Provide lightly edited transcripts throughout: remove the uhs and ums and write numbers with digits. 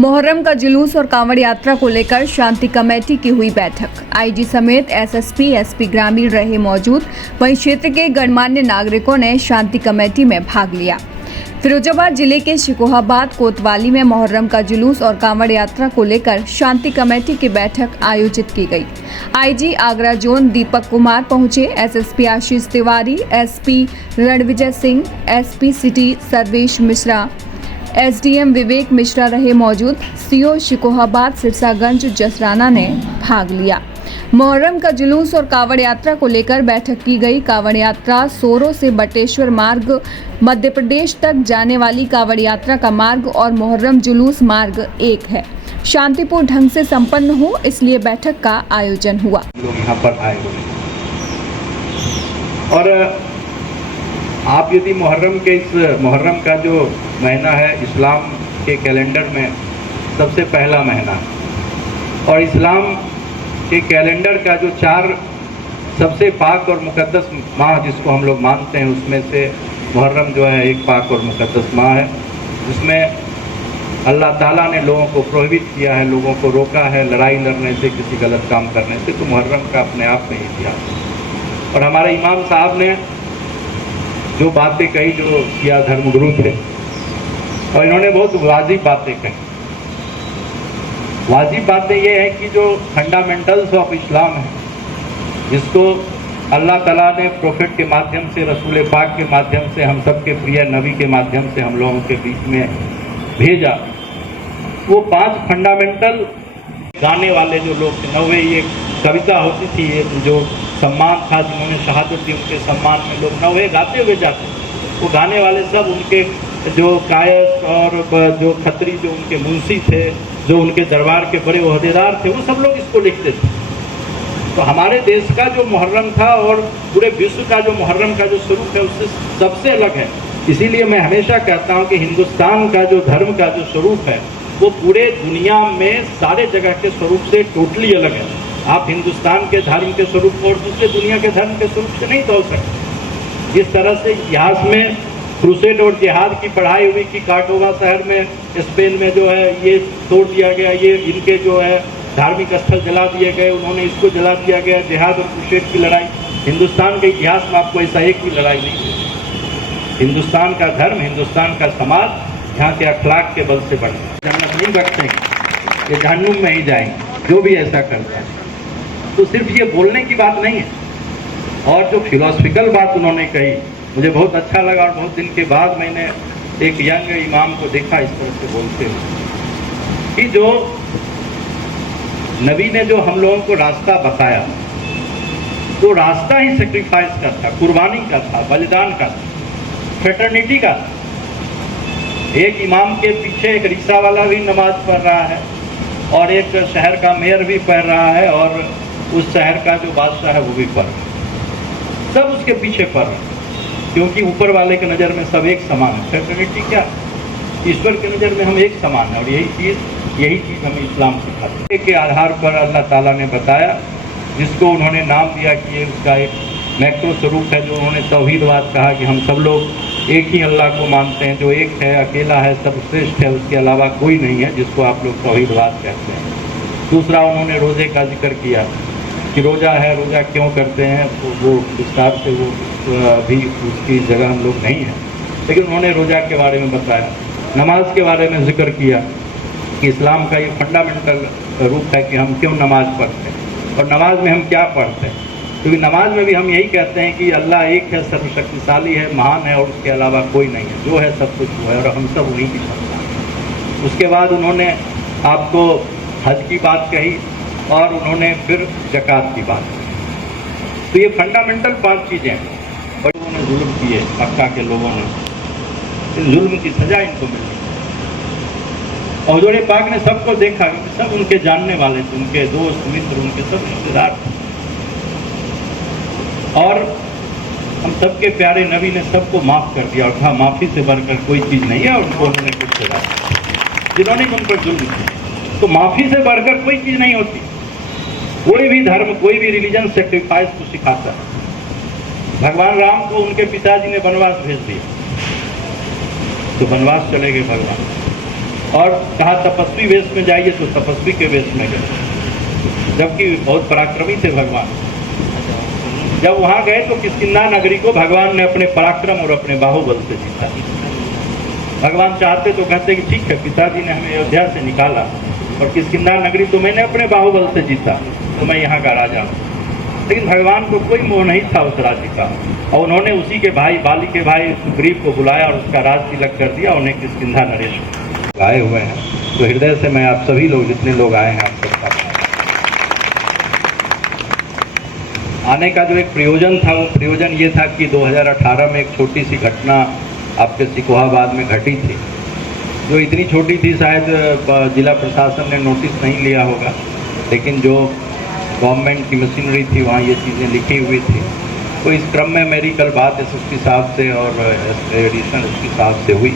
मुहर्रम का जुलूस और कांवड़ यात्रा को लेकर शांति कमेटी की हुई बैठक। आईजी समेत एसएसपी, एसपी ग्रामीण रहे मौजूद। वहीं क्षेत्र के गणमान्य नागरिकों ने शांति कमेटी में भाग लिया। फिरोजाबाद जिले के शिकोहाबाद कोतवाली में मुहर्रम का जुलूस और कांवड़ यात्रा को लेकर शांति कमेटी की बैठक आयोजित की गई। आईजी आगरा जोन दीपक कुमार पहुंचे। SSP Ashish Tiwari, SP Ranvijay Singh, SP city Sarvesh Mishra, SDM Vivek Mishra रहे मौजूद। सीओ शिकोहाबाद सिरसागंज जसराना ने भाग लिया। मुहर्रम का जुलूस और कांवड़ यात्रा को लेकर बैठक की गई। कांवड़ यात्रा सोरो से बटेश्वर मार्ग मध्य प्रदेश तक जाने वाली कांवड़ यात्रा का मार्ग और मुहर्रम जुलूस मार्ग एक है। शांतिपूर्ण ढंग से संपन्न हो, इसलिए बैठक का आयोजन हुआ। लोग यहाँ पर आए हुए और आप यदि मुहर्रम का जो महीना है इस्लाम के कैलेंडर में सबसे पहला महीना है और इस्लाम के कैलेंडर का जो 4 सबसे पाक और मुकद्दस माह जिसको हम लोग मानते हैं उसमें से मुहर्रम जो है एक पाक और मुकद्दस माह है, जिसमें अल्लाह ताला ने लोगों को प्रोहिबिट किया है, लोगों को रोका है लड़ाई लड़ने से, किसी गलत काम करने से। तो मुहर्रम का अपने आप में इतिहास है और हमारे इमाम साहब ने जो बातें कही, जो किया धर्मगुरु थे, और इन्होंने बहुत वाजिब बातें कही। वाजिब बातें ये हैं कि जो फंडामेंटल्स ऑफ इस्लाम है, जिसको अल्लाह ताला ने प्रोफेट के माध्यम से, रसूल पाक के माध्यम से, हम सब के प्रिय नबी के माध्यम से हम लोगों के बीच में भेजा, वो 5 फंडामेंटल गाने वाले जो लोग थे। 90 ये कविता होती थी, ये जो सम्मान था, जिन्होंने शहादत दी, उनके सम्मान में लोग 90 गाते हुए जाते। वो गाने वाले सब उनके जो कायस और जो खत्री, जो उनके मुंशी थे, जो उनके दरबार के बड़े ओहदेदार थे, वो सब लोग इसको लिखते थे। तो हमारे देश का जो मुहर्रम था और पूरे विश्व का जो मुहर्रम का जो स्वरूप है उससे सबसे अलग है। इसीलिए मैं हमेशा कहता हूँ कि हिंदुस्तान का जो धर्म का जो स्वरूप है वो पूरे दुनिया में सारे जगह के स्वरूप से टोटली अलग है। आप हिंदुस्तान के धर्म के स्वरूप को और दूसरे दुनिया के धर्म के स्वरूप से नहीं तोड़ सकते। जिस तरह से इतिहास में क्रूसेड और जिहाद की पढ़ाई हुई कि कार्डोवा शहर में स्पेन में जो है ये तोड़ दिया गया, ये इनके जो है धार्मिक स्थल जला दिए गए, उन्होंने इसको जला दिया गया, जिहाद और क्रूसेड की लड़ाई। हिंदुस्तान के इतिहास में आपको ऐसा एक भी लड़ाई नहीं है। हिंदुस्तान का धर्म, हिंदुस्तान का समाज यहाँ के अखलाक के बल से बढ़े। जन्नत नहीं बख्शेंगे, ये जहन्नुम में ही जाएंगे जो भी ऐसा करता है। तो सिर्फ ये बोलने की बात नहीं है। और जो फिलोसफिकल बात उन्होंने कही मुझे बहुत अच्छा लगा और बहुत दिन के बाद मैंने एक यंग इमाम को देखा इस तरह से बोलते हुए कि जो नबी ने जो हम लोगों को रास्ता बताया, तो रास्ता ही सेक्रीफाइस का था, कुर्बानी का था, बलिदान का था, फ्रेटर्निटी का था। एक इमाम के पीछे एक रिक्शा वाला भी नमाज पढ़ रहा है और एक शहर का मेयर भी पढ़ रहा है और उस शहर का जो बादशाह है वो भी पढ़ रहा है। सब उसके पीछे पढ़ रहे हैं क्योंकि ऊपर वाले की नज़र में सब एक समान है। फ्रेटर्निटी क्या? ईश्वर की नज़र में हम एक समान है और यही चीज़ हमें इस्लाम सिखाते हैं। के आधार पर अल्लाह ताला ने बताया, जिसको उन्होंने नाम दिया कि ये उसका एक मैक्रो स्वरूप है, जो उन्होंने तौहीदवाद कहा कि हम सब लोग एक ही अल्लाह को मानते हैं, जो एक है, अकेला है, सर्वश्रेष्ठ है, उसके अलावा कोई नहीं है, जिसको आप लोग तौहीदवाद कहते हैं। दूसरा उन्होंने रोज़े का जिक्र किया कि रोज़ा है, रोज़ा क्यों करते हैं, तो वो विस्तार से वो अभी उसकी जगह हम लोग नहीं है, लेकिन उन्होंने रोज़ा के बारे में बताया। नमाज के बारे में जिक्र किया कि इस्लाम का ये फंडामेंटल रूप है कि हम क्यों नमाज पढ़ते हैं और नमाज में हम क्या पढ़ते हैं, क्योंकि नमाज में भी हम यही कहते हैं कि अल्लाह एक है, सर्वशक्तिशाली है, महान है और उसके अलावा कोई नहीं है, जो है सब कुछ वो है और हम सब उन्हीं की संतान हैं। उसके बाद उन्होंने आपको हज की बात कही और उन्होंने फिर ज़कात की बात की। तो ये फंडामेंटल 5 चीज़ें हैं। और उन्होंने जुल्म किए, मक्का के लोगों ने, इस जुल्म की सज़ा इनको मिली। और हुज़ूर पाक ने सबको देखा, सब उनके जानने वाले थे, उनके दोस्त मित्र, उनके सब रिश्तेदार थे और हम सबके प्यारे नबी ने सबको माफ़ कर दिया और कहा माफ़ी से बढ़कर कोई चीज़ नहीं है और उनको उन्होंने कुछ सजा जिन्होंने उन पर जुल्म किया। तो माफ़ी से बढ़कर कोई चीज़ नहीं होती। कोई भी धर्म, कोई भी रिलीजन सेक्रीफाइस को सिखाता है। भगवान राम को उनके पिताजी ने वनवास भेज दिया तो वनवास चले गए भगवान। और कहा तपस्वी वेश में जाइए, तो तपस्वी के वेश में गए, जबकि बहुत पराक्रमी थे भगवान। जब वहां गए तो किष्किंधा नगरी को भगवान ने अपने पराक्रम और अपने बाहुबल से जीता। भगवान चाहते तो कहते कि ठीक है, पिताजी ने हमें अयोध्या से निकाला और किष्किंधा नगरी तो मैंने अपने बाहुबल से जीता, तो मैं यहाँ का राजा हूँ। लेकिन भगवान को कोई मोह नहीं था उस राज्य का, और उन्होंने उसी के भाई, बाली के भाई सुग्रीव को बुलाया और उसका राज तिलक कर दिया, उन्हें किष्किंधा नरेश आए हुए हैं। तो हृदय से मैं आप सभी लोग, जितने लोग आए हैं, आप सबका आने का जो एक प्रयोजन था, वो प्रयोजन ये था कि 2018 में एक छोटी सी घटना आपके सिकोहाबाद में घटी थी, जो इतनी छोटी थी शायद जिला प्रशासन ने नोटिस नहीं लिया होगा, लेकिन जो गवर्नमेंट की मशीनरी थी वहाँ ये चीज़ें लिखी हुई थी। तो इस क्रम में मेरी कल बात एसएसपी साहब से और एडिशनल एसपी साहब से हुई,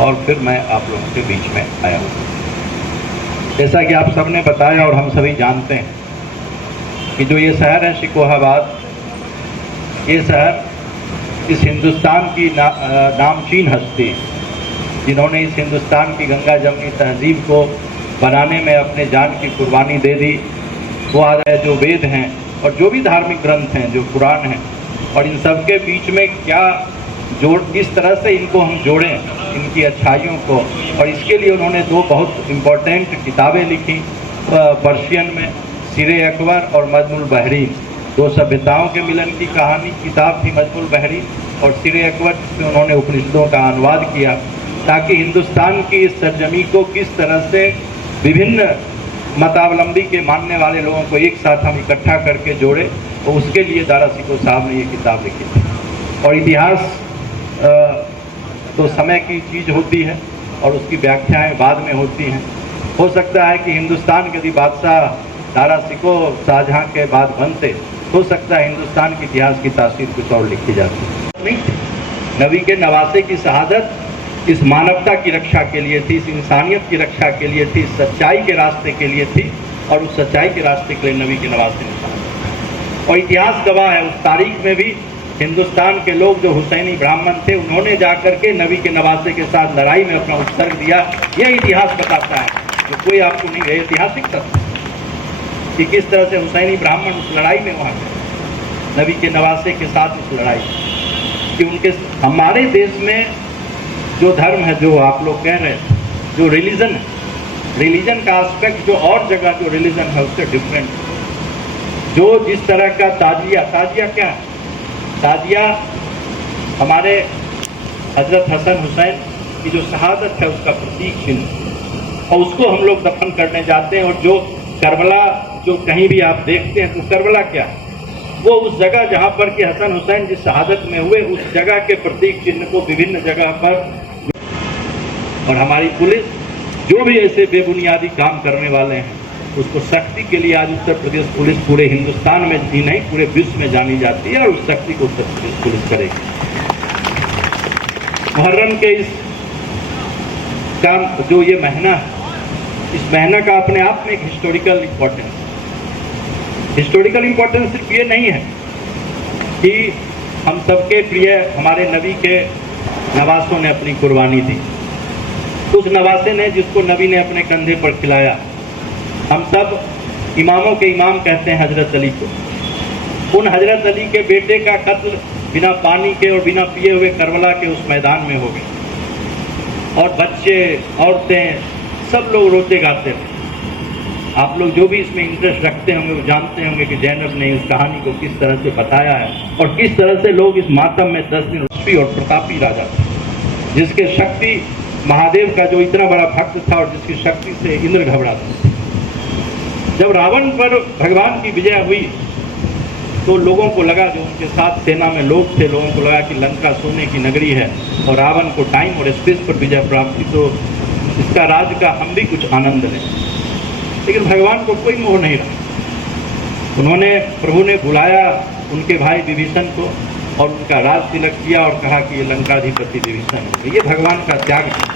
और फिर मैं आप लोगों के बीच में आया हूँ। जैसा कि आप सबने बताया और हम सभी जानते हैं कि जो ये शहर है सिकोहाबाद, ये शहर इस हिंदुस्तान की नामचीन हस्ती, जिन्होंने इस हिंदुस्तान की गंगा जमनी तहजीब को बनाने में अपने जान की कुर्बानी दे दी, वो आज जो वेद हैं और जो भी धार्मिक ग्रंथ हैं, जो पुराण हैं, और इन सब के बीच में क्या जोड़, किस तरह से इनको हम जोड़ें, इनकी अच्छाइयों को, और इसके लिए उन्होंने दो बहुत इम्पोर्टेंट किताबें लिखी पर्शियन में, सिरे अकबर और मजमुल बहरीन। दो सभ्यताओं के मिलन की कहानी किताब थी मजमुल बहरीन, और सिरे अकबर जिसमें उन्होंने उपनिषदों का अनुवाद किया, ताकि हिंदुस्तान की इस सरजमी को किस तरह से विभिन्न मतावलंबी के मानने वाले लोगों को एक साथ हम इकट्ठा करके जोड़े, तो उसके लिए दारा सिकोह साहब ने ये किताब लिखी थी। और इतिहास तो समय की चीज़ होती है और उसकी व्याख्याएं बाद में होती हैं। हो सकता है कि हिंदुस्तान के यदि बादशाह दारा सिकोह शाहजहां के बाद बनते, हो सकता है हिंदुस्तान के इतिहास की तासीर कुछ और लिखी जाती। नहीं, नबी के नवासे की शहादत इस मानवता की रक्षा के लिए थी, इस इंसानियत की रक्षा के लिए थी, सच्चाई के रास्ते के लिए थी, और उस सच्चाई के रास्ते के लिए नबी के नवासे ने शहादत। और इतिहास गवाह है, उस तारीख में भी हिंदुस्तान के लोग जो हुसैनी ब्राह्मण थे, उन्होंने जाकर के नबी के नवासे के साथ लड़ाई में अपना उत्सर्ग दिया। यह इतिहास बताता है, जो कोई आपको नहीं है, ऐतिहासिक तथ्य कि किस तरह से हुसैनी ब्राह्मण उस लड़ाई में वहाँ गए, नबी के नवासे के साथ उस लड़ाई, कि उनके हमारे देश में जो धर्म है, जो आप लोग कह रहे हैं, जो रिलीजन है, रिलीजन का एस्पेक्ट जो और जगह जो रिलीजन है उससे डिफरेंट, जो जिस तरह का ताजिया क्या है, ताजिया हमारे हजरत हसन हुसैन की जो शहादत है उसका प्रतीक चिन्ह, और उसको हम लोग दफन करने जाते हैं। और जो करबला, जो कहीं भी आप देखते हैं, तो करबला क्या है, वो उस जगह जहाँ पर कि हसन हुसैन जिस शहादत में हुए, उस जगह के प्रतीक चिन्ह को विभिन्न जगह पर, और हमारी पुलिस जो भी ऐसे बेबुनियादी काम करने वाले हैं, उसको सख्ती के लिए आज उत्तर प्रदेश पुलिस पूरे हिंदुस्तान में ही नहीं, पूरे विश्व में जानी जाती है, और उस सख्ती को उत्तर प्रदेश पुलिस करेगी। मुहर्रम के इस काम, जो ये महीना है, इस महीना का अपने आप में एक हिस्टोरिकल इम्पोर्टेंस, हिस्टोरिकल इम्पोर्टेंस सिर्फ ये नहीं है कि हम सबके प्रिय हमारे नबी के नवासों ने अपनी कुर्बानी दी, उस नवासे ने जिसको नबी ने अपने कंधे पर खिलाया। हम सब इमामों के इमाम कहते हैं हजरत अली को। उन हजरत अली के बेटे का कत्ल बिना पानी के और बिना पिए हुए करबला के उस मैदान में हो गया, और बच्चे, औरतें, सब लोग रोते गाते थे। आप लोग जो भी इसमें इंटरेस्ट रखते होंगे वो जानते होंगे कि जैनब ने इस कहानी को किस तरह से बताया है, और किस तरह से लोग इस मातम में 10 दिन रश्मि और प्रतापी राजा थे, जिसके शक्ति महादेव का जो इतना बड़ा भक्त था, और जिसकी शक्ति से इंद्र घबराते थे। जब रावण पर भगवान की विजय हुई, तो लोगों को लगा, जो उनके साथ सेना में लोग थे, लोगों को लगा कि लंका सोने की नगरी है, और रावण को टाइम और स्पेस पर विजय प्राप्त हुई, तो इसका राज का हम भी कुछ आनंद लें। लेकिन भगवान को कोई मोह नहीं रहा। उन्होंने, प्रभु ने बुलाया उनके भाई विभीषण को, और उनका राज तिलक किया, और कहा कि ये लंकाधिपति विभीषण है। ये भगवान का त्याग है।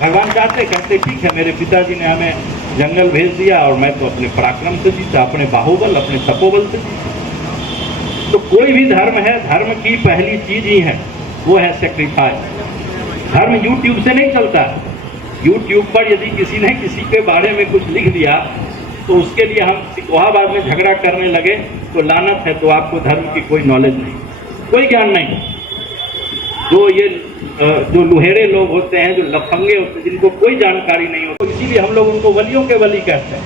भगवान चाहते, कहते ठीक है, मेरे पिताजी ने हमें जंगल भेज दिया, और मैं तो अपने पराक्रम से जीता, अपने बाहुबल, अपने तपोबल से जीता। तो कोई भी धर्म है, धर्म की पहली चीज ही है, वो है सेक्रीफाइस। धर्म यूट्यूब से नहीं चलता है, यूट्यूब पर यदि किसी ने किसी के बारे में कुछ लिख दिया तो उसके लिए हम सिकोहाबाद में झगड़ा करने लगे तो लानत है। तो आपको धर्म की कोई नॉलेज नहीं, कोई ज्ञान नहीं। जो लुहेरे लोग होते हैं, जो लफंगे होते हैं, जिनको कोई जानकारी नहीं होती, इसीलिए हम लोग उनको वलियों के वली कहते हैं।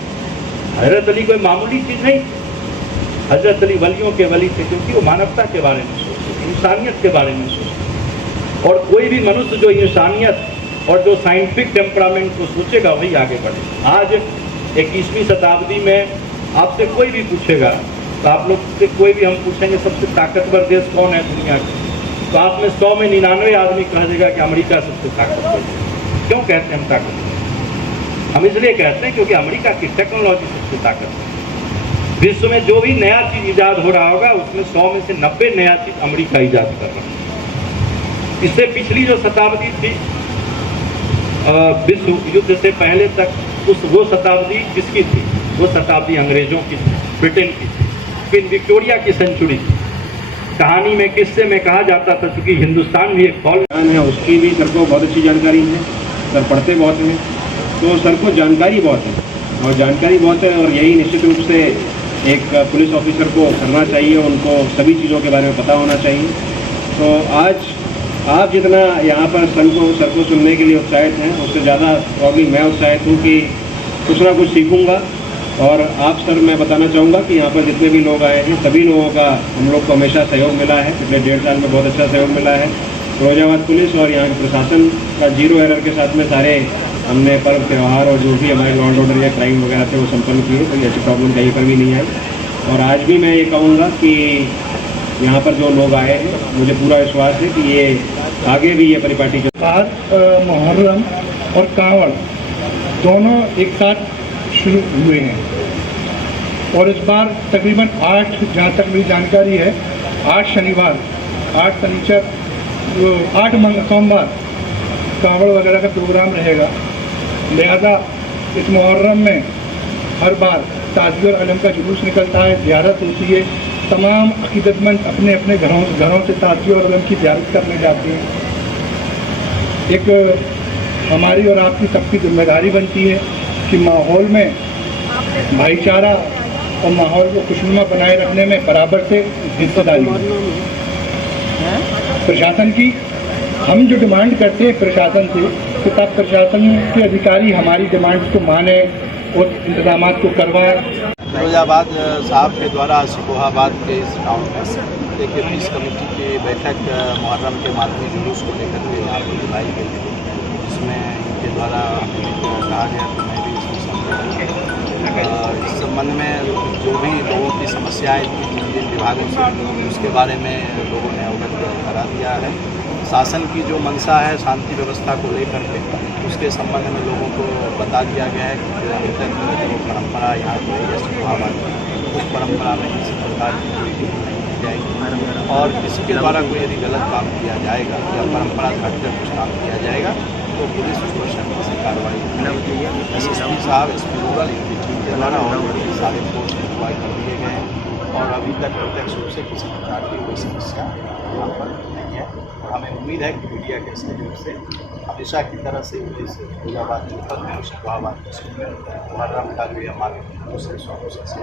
हजरत अली कोई मामूली चीज़ नहीं, हजरत अली वलियों के वली थे क्योंकि वो मानवता के बारे में सोचते, इंसानियत के बारे में सोचते। और कोई भी मनुष्य जो इंसानियत और जो साइंटिफिक टेम्परामेंट को सोचेगा वही आगे बढ़ेगा। आज 21वीं शताब्दी में आपसे कोई भी पूछेगा, तो आप लोग से कोई भी हम पूछेंगे सबसे ताकतवर देश कौन है दुनिया का, तो आप में 100 में 99 आदमी कह देगा कि अमेरिका सबसे ताकतवर है। क्यों कहते हैं हम ताकतवर? हम इसलिए कहते हैं क्योंकि अमेरिका की टेक्नोलॉजी सबसे ताकतवर। विश्व में जो भी नया चीज इजाद हो रहा होगा उसमें 100 में से 90 नया चीज अमेरिका इजाद कर रहा है। इससे पिछली जो शताब्दी थी, विश्व युद्ध से पहले तक, वो शताब्दी किसकी थी? वो शताब्दी अंग्रेजों की थी, ब्रिटेन की थी। फिर विक्टोरिया की सेंचुरी थी। कहानी में, किस्से में कहा जाता था क्योंकि हिंदुस्तान भी एक फॉल है, उसकी भी सर को बहुत अच्छी जानकारी है। सर पढ़ते बहुत हैं, तो सर को जानकारी बहुत है, और जानकारी बहुत है, और यही निश्चित रूप से एक पुलिस ऑफिसर को करना चाहिए। उनको सभी चीज़ों के बारे में पता होना चाहिए। तो आज आप जितना यहाँ पर सर को सुनने के लिए उत्साहित हैं, उससे ज़्यादा प्रॉब्लम मैं उत्साहित हूँ कि कुछ ना कुछ सीखूँगा। और आप सर, मैं बताना चाहूँगा कि यहाँ पर जितने भी लोग आए हैं, सभी लोगों का हम लोग को हमेशा सहयोग मिला है। पिछले 1.5 साल में बहुत अच्छा सहयोग मिला है। फिरोजाबाद पुलिस और यहाँ के प्रशासन का जीरो एरर के साथ में सारे हमने पर्व त्यौहार और जो भी हमारे लॉ एंड ऑर्डर या क्राइम वगैरह थे वो संपन्न किए। कोई ऐसी प्रॉब्लम कहीं पर भी नहीं आई। और आज भी मैं ये कहूँगा कि यहाँ पर जो लोग आए हैं, मुझे पूरा विश्वास है कि ये आगे भी ये परिपाटी मुहर्रम और कांवड़ दोनों एक साथ शुरू हुए हैं, और इस बार तकरीबन 8, जहाँ तक मेरी जानकारी है, 8 शनिवार, 8 शनिचर, 8 सोमवार कांवड़ वगैरह का प्रोग्राम रहेगा। लिहाजा इस मुहर्रम में हर बार ताज़िया और अलम का जुलूस निकलता है, ज़ियारत होती है। तमाम अकीदतमंद अपने अपने घरों से ताज़िया और अलम की ज़ियारत करने जाते हैं। एक हमारी और आपकी सबकी जिम्मेदारी बनती है कि माहौल में भाईचारा और माहौल को खुशनुमा बनाए रखने में बराबर से हिस्सेदारी। प्रशासन की हम जो डिमांड करते हैं प्रशासन से कि तब प्रशासन के अधिकारी हमारी डिमांड को माने और इंतजाम को करवाएं। फिरोजाबाद साहब के द्वारा सिकोहाबाद के इस गाँव में एक पीस कमेटी की बैठक मुहर्रम के मातमी जुलूस को लेकर के यहाँ पर बुलाई गई थी, जिसमें इनके द्वारा कहा गया कि मैं भी इसमें सम्मिलित। इस संबंध में जो भी लोगों की समस्याएं थी जिन विभागों से, उसके बारे में लोगों ने अवगत करा दिया है। शासन की जो मंशा है शांति व्यवस्था को लेकर के, उसके संबंध में लोगों को बता दिया गया है कि अभी तक जो परंपरा यहाँ पर है सिकोहाबाद की, उस परंपरा में किसी प्रकार की कोई नहीं की जाएगी। और किसी के द्वारा कोई यदि गलत काम किया जाएगा या परंपरा से हटकर कुछ काम किया जाएगा तो पुलिस उसको सख्ती से कार्रवाई करेगी। SSP साहब, SP रूरल, इनकी टीम के द्वारा और सारे फोर्स डिप्लॉय कर दिए गए हैं, और अभी तक प्रत्यक्ष रूप से किसी प्रकार की कोई समस्या यहाँ पर नहीं है। और हमें उम्मीद है कि मीडिया के सहयोग से हमेशा की तरह से इस फिरोजाबाद जनपद में और सिकोहाबाद में मुहर्रम का जो हमारे दूसरे स्वागत से